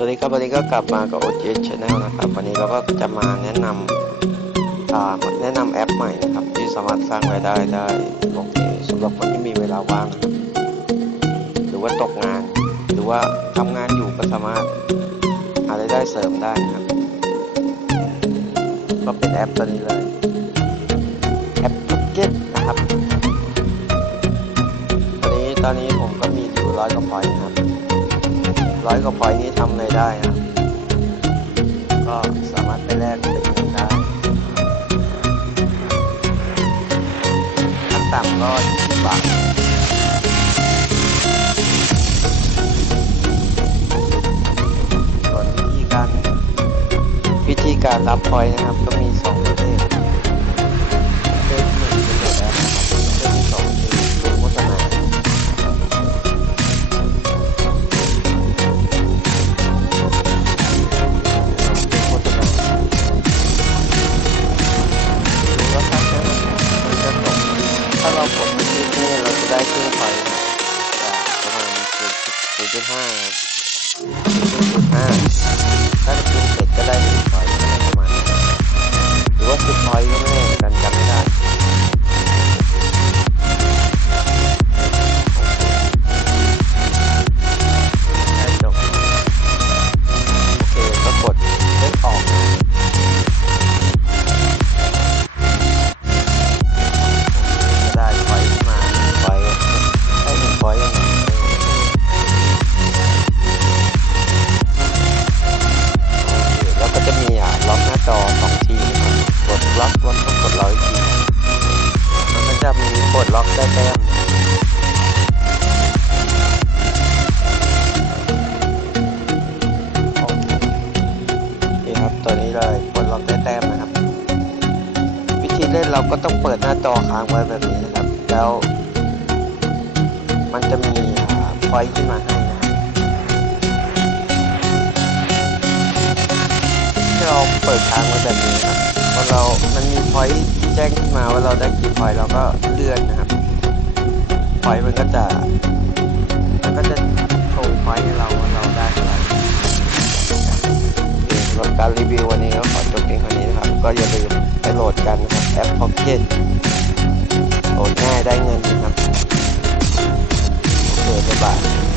วัสดีครับวันนี้ก็กลับมากับ OJ Channel นะครับ วันนี้เราก็จะมาแนะนำแนะนำแอปใหม่นะครับ ที่สามารถสร้างรายได้ได้โอเคสำหรับคนที่มีเวลาว่าง หรือว่าตกงาน หรือว่าทำงานอยู่ก็สามารถหารายได้เสริมได้นะครับ ก็เป็นแอปตัวนี้เลยแอป Pocket นะครับตอนนี้ตอนนี้ผมก็มีอยู่ร้อยกว่าพอยนะครับ ร้อยกว่าพอยนี้ทำอะไรได้ครับก็สามารถไปแลกเป็นเงินได้ขั้นต่ำก็20บาทส่วนวิธีการวิธีการรับพอยนะครับก็มีสองาเรากดคลิกนี่เราจะได้เครื่องไฟประมาณ0.5ครับ0.5 ตัวนี้เลยกดล็อกได้แต้มนะครับ วิธีเล่นเราก็ต้องเปิดหน้าจอค้างไว้แบบนี้นะครับ แล้ว มันจะมีพอยขึ้นมาให้นะที่เราเปิดค้างไว้แบบนี้ครับพอเรา มันมีพอยแจ้งขึ้นมาว่าเราได้กี่พอยเราก็เลื่อนนะครับพอยมันก็จะมันก็จะโชว์พอยให้เรา การรีวิววันนี้ก็ขอจบเพียงเท่านี้นะครับ ก็อย่าลืมไปโหลดกันนะครับแอป Pocket โหลดง่ายได้เงินนะครับโอเคบ๊ายบาย